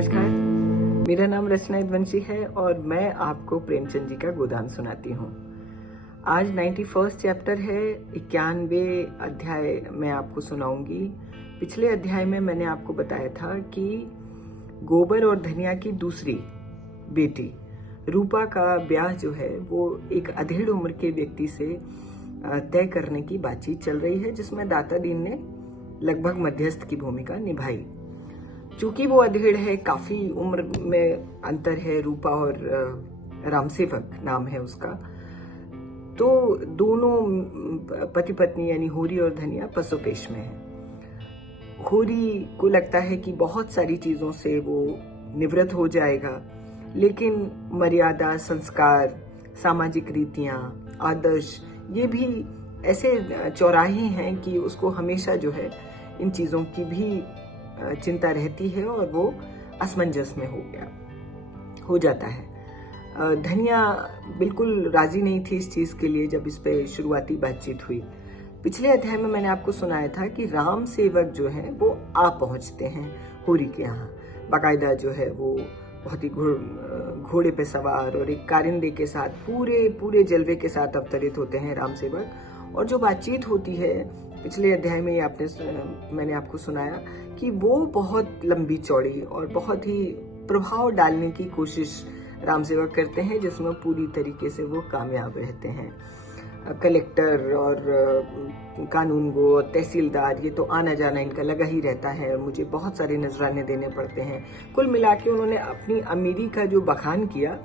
नमस्कार, मेरा नाम रचना यदुवंशी है और मैं आपको प्रेमचंद जी का गोदान सुनाती हूँ। आज 91 चैप्टर है, 91 अध्याय मैं आपको सुनाऊंगी। पिछले अध्याय में मैंने आपको बताया था कि गोबर और धनिया की दूसरी बेटी रूपा का ब्याह जो है वो एक अधेड़ उम्र के व्यक्ति से तय करने की बातचीत चल रही है, जिसमें दाता दीन ने लगभग मध्यस्थ की भूमिका निभाई। चूंकि वो अधेड़ है, काफी उम्र में अंतर है, रूपा और रामसेवक नाम है उसका, तो दोनों पति पत्नी यानी होरी और धनिया पसोपेश में है। होरी को लगता है कि बहुत सारी चीजों से वो निवृत्त हो जाएगा, लेकिन मर्यादा, संस्कार, सामाजिक रीतियां, आदर्श, ये भी ऐसे चौराहे हैं कि उसको हमेशा जो है इन चीजों की भी चिंता रहती है और वो असमंजस में हो जाता है। धनिया बिल्कुल राजी नहीं थी इस चीज के लिए जब इस पे शुरुआती बातचीत हुई। पिछले अध्याय में मैंने आपको सुनाया था कि राम सेवक जो है वो आ पहुंचते हैं होरी के यहाँ। बाकायदा जो है वो बहुत ही घोड़े पे सवार और एक कारिंदे के साथ पूरे जलवे के साथ अवतरित होते हैं राम सेवक। और जो बातचीत होती है पिछले अध्याय में मैंने आपको सुनाया कि वो बहुत लंबी चौड़ी और बहुत ही प्रभाव डालने की कोशिश राम सेवक करते हैं, जिसमें पूरी तरीके से वो कामयाब रहते हैं। कलेक्टर और कानून गो, तहसीलदार, ये तो आना जाना इनका लगा ही रहता है और मुझे बहुत सारे नजराने देने पड़ते हैं। कुल मिला के उन्होंने अपनी अमीरी का जो बखान किया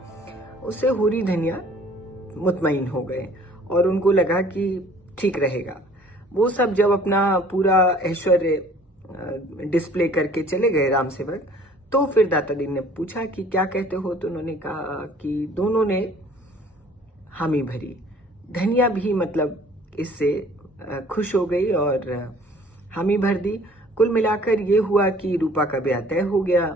उससे होरी धनिया मुतमईन हो गए और उनको लगा कि ठीक रहेगा। वो सब जब अपना पूरा ऐश्वर्य डिस्प्ले करके चले गए राम सेवक, तो फिर दाता दीन ने पूछा कि क्या कहते हो, तो उन्होंने कहा कि दोनों ने हामी भरी। धनिया भी मतलब इससे खुश हो गई और हामी भर दी। कुल मिलाकर ये हुआ कि रूपा का ब्याह तय हो गया।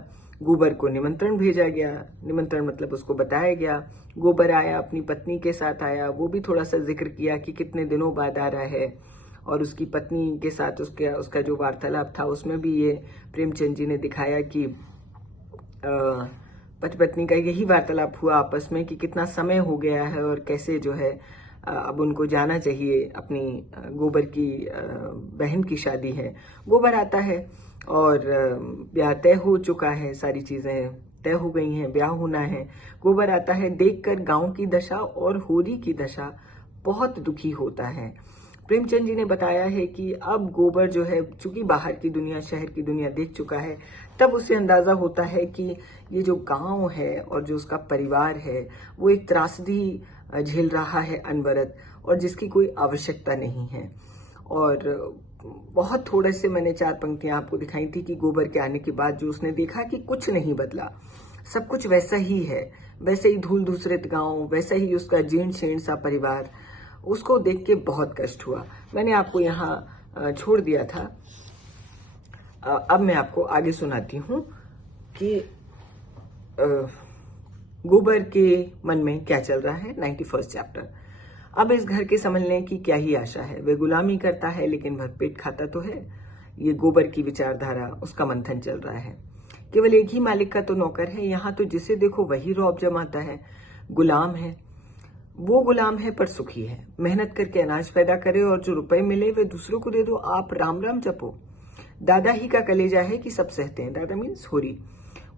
गोबर को निमंत्रण भेजा गया, निमंत्रण मतलब उसको बताया गया। गोबर आया, अपनी पत्नी के साथ आया, वो भी थोड़ा सा जिक्र किया कि कितने दिनों बाद आ रहा है। और उसकी पत्नी के साथ उसका जो वार्तालाप था उसमें भी ये प्रेमचंद जी ने दिखाया कि पति पत्नी का यही वार्तालाप हुआ आपस में कि कितना समय हो गया है और कैसे जो है अब उनको जाना चाहिए। अपनी गोबर की बहन की शादी है। गोबर आता है और ब्याह तय हो चुका है, सारी चीजें तय हो गई हैं, ब्याह होना है। गोबर आता है, देखकर गांव की दशा और होरी की दशा बहुत दुखी होता है। प्रेमचंद जी ने बताया है कि अब गोबर जो है, चूंकि बाहर की दुनिया, शहर की दुनिया देख चुका है, तब उसे अंदाजा होता है कि ये जो गांव है और जो उसका परिवार है वो एक त्रासदी झेल रहा है अनवरत, और जिसकी कोई आवश्यकता नहीं है। और बहुत थोड़े से मैंने 4 पंक्तियां आपको दिखाई थी कि गोबर के आने के बाद जो उसने देखा कि कुछ नहीं बदला, सब कुछ वैसा ही है, वैसे ही धूल धूसरित गांव, वैसा ही उसका जीर्ण शीर्ण सा परिवार, उसको देख के बहुत कष्ट हुआ। मैंने आपको यहाँ छोड़ दिया था। अब मैं आपको आगे सुनाती हूँ कि गोबर के मन में क्या चल रहा है। 91 चैप्टर। अब इस घर के संभलने की क्या ही आशा है। वे गुलामी करता है लेकिन भरपेट खाता तो है। ये गोबर की विचारधारा, उसका मंथन चल रहा है। केवल एक ही मालिक का तो नौकर है यहाँ, तो जिसे देखो वही रौब जमाता है। गुलाम है, वो गुलाम है पर सुखी है। मेहनत करके अनाज पैदा करे और जो रुपए मिले वे दूसरों को दे दो। आप राम राम जपो। दादा ही का कलेजा है कि सब सहते हैं। दादा मीन्स होरी।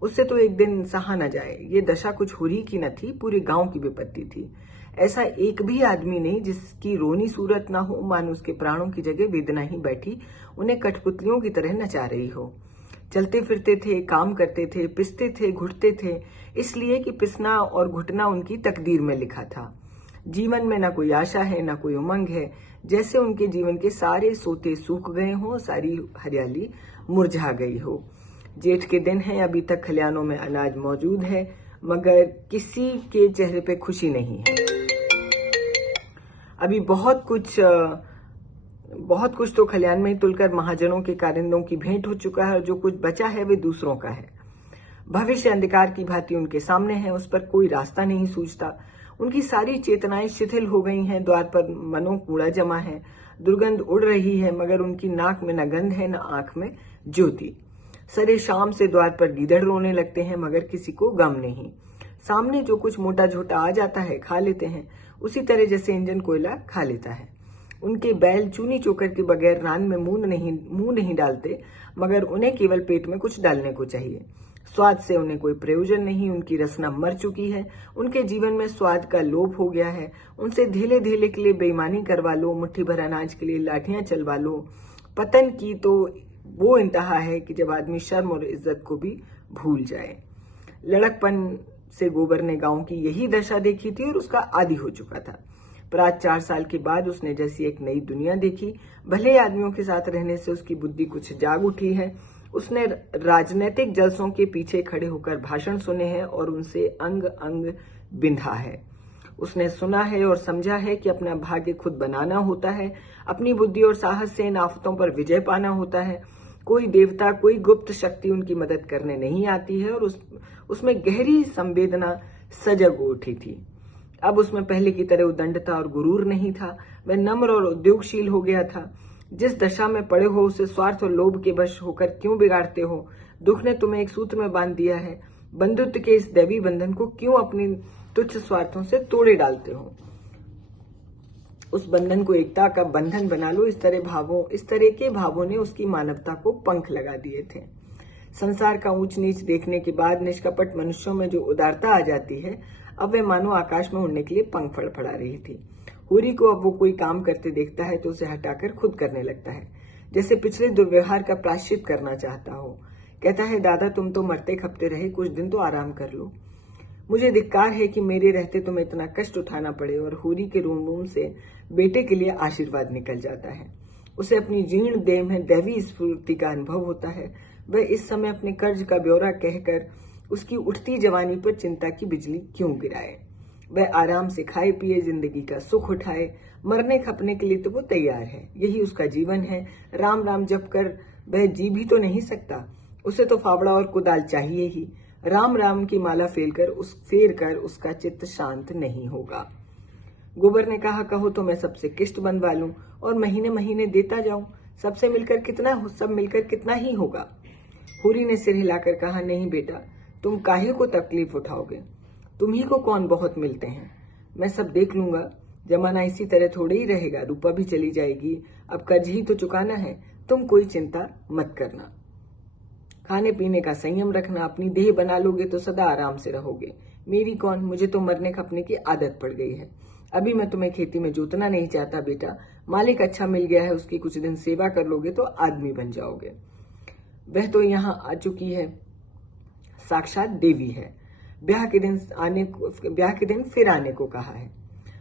उससे तो एक दिन सहा न जाए। ये दशा कुछ होरी की न थी, पूरे गांव की विपत्ति थी। ऐसा एक भी आदमी नहीं जिसकी रोनी सूरत ना हो, मानो उसके प्राणों की जगह वेदना ही बैठी उन्हें कठपुतलियों की तरह नचा रही हो। चलते फिरते थे, काम करते थे, पिसते थे, घुटते थे, इसलिए कि पिसना और घुटना उनकी तकदीर में लिखा था। जीवन में ना कोई आशा है, ना कोई उमंग है, जैसे उनके जीवन के सारे सोते सूख गए हों, सारी हरियाली मुरझा गई हो। जेठ के दिन है, अभी तक खलियानों में अनाज मौजूद है, मगर किसी के चेहरे पे खुशी नहीं है। अभी बहुत कुछ तो खलियान में ही तुलकर महाजनों के कारिंदों की भेंट हो चुका है और जो कुछ बचा है वे दूसरों का है। भविष्य अंधकार की भांति उनके सामने है, उस पर कोई रास्ता नहीं सूझता। उनकी सारी चेतनाएं शिथिल हो गई हैं, द्वार पर मनो कूड़ा जमा है, दुर्गंध उड़ रही है, मगर उनकी नाक में न गंध है न आंख में ज्योति। सरे शाम से द्वार पर गीदड़ रोने लगते हैं, मगर किसी को गम नहीं। सामने जो कुछ मोटा झोटा आ जाता है खा लेते हैं, उसी तरह जैसे इंजन कोयला खा लेता है। उनके बैल चूनी चोकर के बगैर रान में मुंह नहीं डालते, मगर उन्हें केवल पेट में कुछ डालने को चाहिए। स्वाद से उन्हें कोई प्रयोजन नहीं, उनकी रसना मर चुकी है। उनके जीवन में स्वाद का लोभ हो गया है। उनसे धीले धीले के लिए बेईमानी करवा लो, मुट्ठी भर अनाज के लिए लाठियां चलवा लो। पतन की तो वो इंतहा है कि जब आदमी शर्म और इज्जत को भी भूल जाए। लड़कपन से गोबर ने गांव की यही दशा देखी थी और उसका आदी हो चुका था। पर आज 4 साल के बाद उसने जैसी एक नई दुनिया देखी। भले आदमियों के साथ रहने से उसकी बुद्धि कुछ जाग उठी है। उसने राजनीतिक जलसों के पीछे खड़े होकर भाषण सुने हैं और उनसे अंग अंग बिंधा है। उसने सुना है और समझा है कि अपना भाग्य खुद बनाना होता है, अपनी बुद्धि और साहस से इन आफतों पर विजय पाना होता है। कोई देवता, कोई गुप्त शक्ति उनकी मदद करने नहीं आती है और उसमें गहरी संवेदना सजग उठी थी। अब उसमें पहले की तरह उदंडता और गुरूर नहीं था। वह नम्र और उद्योगशील हो गया था। जिस दशा में पड़े हो उसे स्वार्थ और लोभ के वश होकर क्यों बिगाड़ते हो? दुख ने तुम्हें एक सूत्र में बांध दिया है। बंधुत्व के इस दैवी बंधन को क्यों अपनी तुच्छ स्वार्थों से तोड़े डालते हो? उस बंधन को एकता का बंधन बना लो। इस तरह के भावों ने उसकी मानवता को पंख लगा दिए थे। संसार का ऊंच नीच देखने के बाद निष्कपट मनुष्यों में जो उदारता आ जाती है, अब वह मानो आकाश में उड़ने के लिए पंख फड़फड़ा रही थी। हूरी को अब वो कोई काम करते देखता है तो उसे हटाकर खुद करने लगता है, जैसे पिछले दुर्व्यवहार का प्रायश्चित करना चाहता हो। कहता है, दादा तुम तो मरते खपते रहे, कुछ दिन तो आराम कर लो। मुझे धिक्कार है कि मेरे रहते तुम्हें इतना कष्ट उठाना पड़े। और हूरी के रोम से बेटे के लिए आशीर्वाद निकल जाता है। उसे अपनी जीर्ण देह में दैवी स्फूर्ति का अनुभव होता है। वह इस समय अपने कर्ज का ब्यौरा कहकर उसकी उठती जवानी पर चिंता की बिजली क्यों गिराए? वह आराम से खाए पिए जिंदगी का सुख उठाए। मरने खपने के लिए तो वो तैयार है। यही उसका जीवन है। राम राम जप कर वह जी भी तो नहीं सकता। उसे तो फावड़ा और कुदाल चाहिए ही। राम राम की माला फेर कर उसका चित्त शांत नहीं होगा। गोबर ने कहा, कहो तो मैं सबसे किश्त बनवा लूं और महीने महीने देता जाऊं। सब मिलकर कितना ही होगा। हूरी ने सिर हिलाकर कहा, नहीं बेटा, तुम काहे को तकलीफ उठाओगे? तुम ही को कौन बहुत मिलते हैं। मैं सब देख लूंगा। जमाना इसी तरह थोड़े ही रहेगा। रूपा भी चली जाएगी। अब कर्ज ही तो चुकाना है। तुम कोई चिंता मत करना। खाने पीने का संयम रखना। अपनी देह बना लोगे तो सदा आराम से रहोगे। मेरी कौन, मुझे तो मरने खपने की आदत पड़ गई है। अभी मैं तुम्हें खेती में जोतना नहीं चाहता बेटा। मालिक अच्छा मिल गया है, उसकी कुछ दिन सेवा कर लोगे तो आदमी बन जाओगे। वह तो यहाँ आ चुकी है, साक्षात देवी है। ब्याह के दिन फिर आने को कहा है।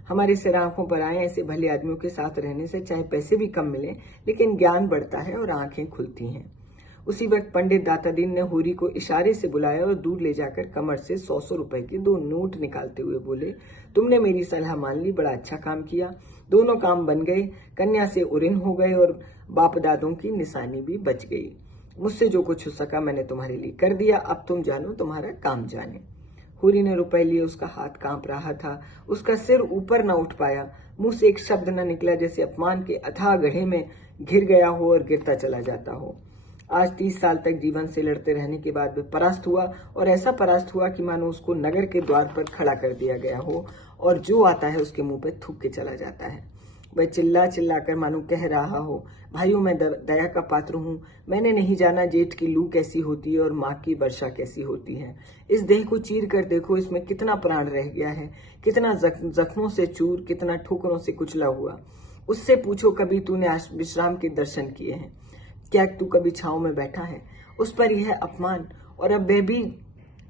हमारे सिर आंखों पर आए। ऐसे भले आदमियों के साथ रहने से चाहे पैसे भी कम मिले, लेकिन ज्ञान बढ़ता है और आंखें खुलती हैं। उसी वक्त पंडित दातादीन ने हूरी को इशारे से बुलाया और दूर ले जाकर कमर से 100 रुपए के 2 नोट निकालते हुए बोले, तुमने मेरी सलाह मान ली, बड़ा अच्छा काम किया। दोनों काम बन गए। कन्या से उरिन हो गए और बाप दादों की निशानी भी बच गई। मुझसे जो कुछ हो सका मैंने तुम्हारे लिए कर दिया। अब तुम जानो, तुम्हारा काम जाने। हूरी ने रुपए लिए। उसका हाथ कांप रहा था। उसका सिर ऊपर न उठ पाया। मुंह से एक शब्द न निकला, जैसे अपमान के अथाह गड्ढे में घिर गया हो और गिरता चला जाता हो। आज 30 साल तक जीवन से लड़ते रहने के बाद वह परास्त हुआ, और ऐसा परास्त हुआ कि मानो उसको नगर के द्वार पर खड़ा कर दिया गया हो और जो आता है उसके मुंह पे थूक के चला जाता है। वह चिल्ला कर मानो कह रहा हो, भाइयों मैं दया का पात्र हूँ। मैंने नहीं जाना जेठ की लू कैसी होती है और माँ की वर्षा कैसी होती है। इस देह को चीर कर देखो, इसमें कितना प्राण रह गया है, कितना जख्मों से चूर, कितना ठोकरों से कुचला हुआ। उससे पूछो, कभी तूने विश्राम के दर्शन किए हैं? क्या तू कभी छांव में बैठा है? उस पर यह अपमान, और अब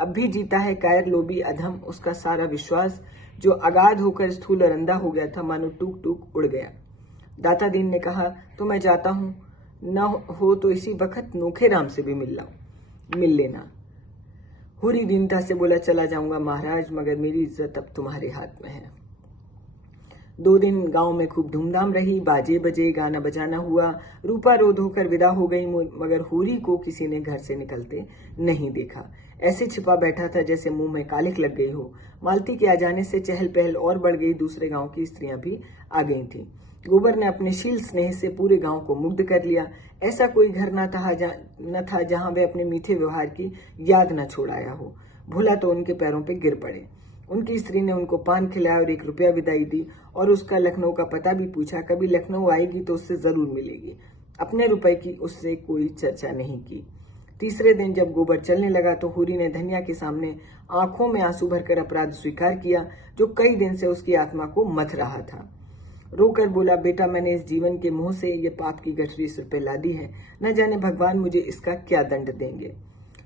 भी जीता है कायर लोभी अधम। उसका सारा विश्वास जो अगाध होकर स्थूल और अंधा हो गया था, मानो टूक टूक उड़ गया। दातादीन ने कहा, तो मैं जाता हूँ, न हो तो इसी वक्त नोखे राम से भी मिल लेना। हूरी दीनता से बोला, चला जाऊंगा महाराज, मगर मेरी इज्जत अब तुम्हारे हाथ में है। 2 दिन गांव में खूब धूमधाम रही। बाजे बजे, गाना बजाना हुआ। रूपा रो धोकर विदा हो गई, मगर हूरी को किसी ने घर से निकलते नहीं देखा। ऐसे छिपा बैठा था जैसे मुंह में कालिख लग गई हो। मालती के आ जाने से चहल पहल और बढ़ गई। दूसरे गांव की स्त्रियां भी आ गई थीं। गोबर ने अपने शील स्नेह से पूरे गांव को मुग्ध कर लिया। ऐसा कोई घर न था जहां वे अपने मीठे व्यवहार की याद न छोड़ाया हो। भूला तो उनके पैरों पे गिर पड़े। उनकी स्त्री ने उनको पान खिलाया और 1 रुपया विदाई दी और उसका लखनऊ का पता भी पूछा। कभी लखनऊ आएगी तो उससे जरूर मिलेगी। अपने रुपए की उससे कोई चर्चा नहीं की। तीसरे दिन जब गोबर चलने लगा तो हुरी ने धनिया के सामने आंखों में आंसू भरकर अपराध स्वीकार किया जो कई दिन से उसकी आत्मा को मथ रहा था। रोकर बोला, बेटा, मैंने इस जीवन के मुंह से ये पाप की गठरी सिर पे लादी है। न जाने भगवान मुझे इसका क्या दंड देंगे।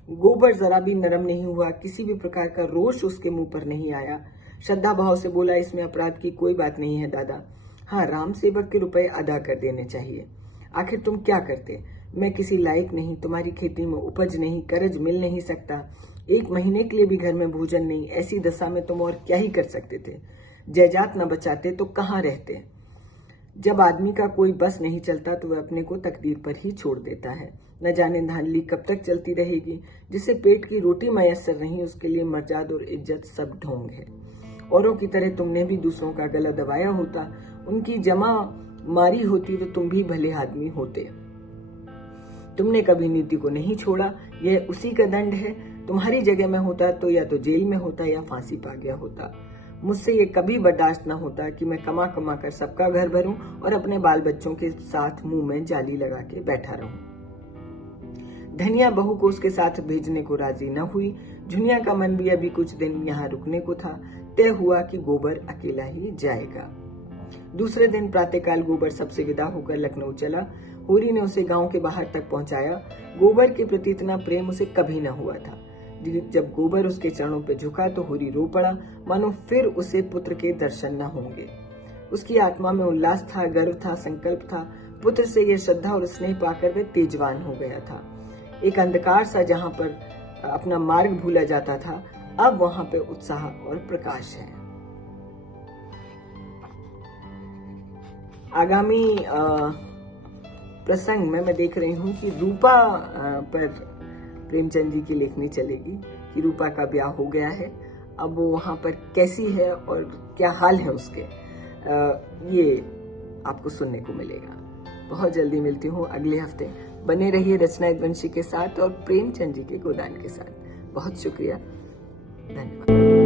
गोबर जरा भी नरम नहीं हुआ। किसी भी प्रकार का रोष उसके मुंह पर नहीं आया। श्रद्धा भाव से बोला, इसमें अपराध की कोई बात नहीं है दादा। हाँ, राम सेवक के रुपए अदा कर देने चाहिए। आखिर तुम क्या करते? मैं किसी लायक नहीं, तुम्हारी खेती में उपज नहीं, कर्ज मिल नहीं सकता, 1 महीने के लिए भी घर में भोजन नहीं। ऐसी दशा में तुम और क्या ही कर सकते थे? जायदाद न बचाते तो कहाँ रहते? जब आदमी का कोई बस नहीं चलता तो वह अपने को तकदीर पर ही छोड़ देता है। न जाने धांधली कब तक चलती रहेगी। जिसे पेट की रोटी मयस्सर नहीं उसके लिए मर्यादा और इज्जत सब ढोंग है। औरों की तरह तुमने भी दूसरों का गला दबाया होता, उनकी जमा मारी होती तो तुम भी भले आदमी होते। तुमने कभी नीति को नहीं छोड़ा, यह उसी का दंड है। तुम्हारी जगह में होता तो या तो जेल में होता या फांसी पा गया होता। मुझसे ये कभी बर्दाश्त न होता कि मैं कमा कमा कर सबका घर भरूं और अपने बाल बच्चों के साथ मुंह में जाली लगा के बैठा रहूं। धनिया बहू को उसके साथ भेजने को राजी न हुई। झुनिया का मन भी अभी कुछ दिन यहाँ रुकने को था। तय हुआ कि गोबर अकेला ही जाएगा। दूसरे दिन प्रातःकाल गोबर सबसे विदा होकर लखनऊ चला। होरी ने उसे गांव के बाहर तक पहुंचाया। गोबर के प्रति इतना प्रेम उसे कभी न हुआ था। जब गोबर उसके चरणों पर झुका तो होरी रो पड़ा, मानो फिर उसे पुत्र के दर्शन न होंगे। उसकी आत्मा में उल्लास था, गर्व था, संकल्प था। पुत्र से यह श्रद्धा और स्नेह पाकर वह तेजवान हो गया था। एक अंधकार सा जहां पर अपना मार्ग भूला जाता था, अब वहां पे उत्साह और प्रकाश है। आगामी प्रसंग में मैं देख रही हूँ कि रूपा पर प्रेमचंद जी की लेखनी चलेगी कि रूपा का ब्याह हो गया है। अब वो वहाँ पर कैसी है और क्या हाल है उसके, ये आपको सुनने को मिलेगा। बहुत जल्दी मिलती हूँ अगले हफ्ते। बने रहिए रचना यदुवंशी के साथ और प्रेमचंद जी के गोदान के साथ। बहुत शुक्रिया, धन्यवाद।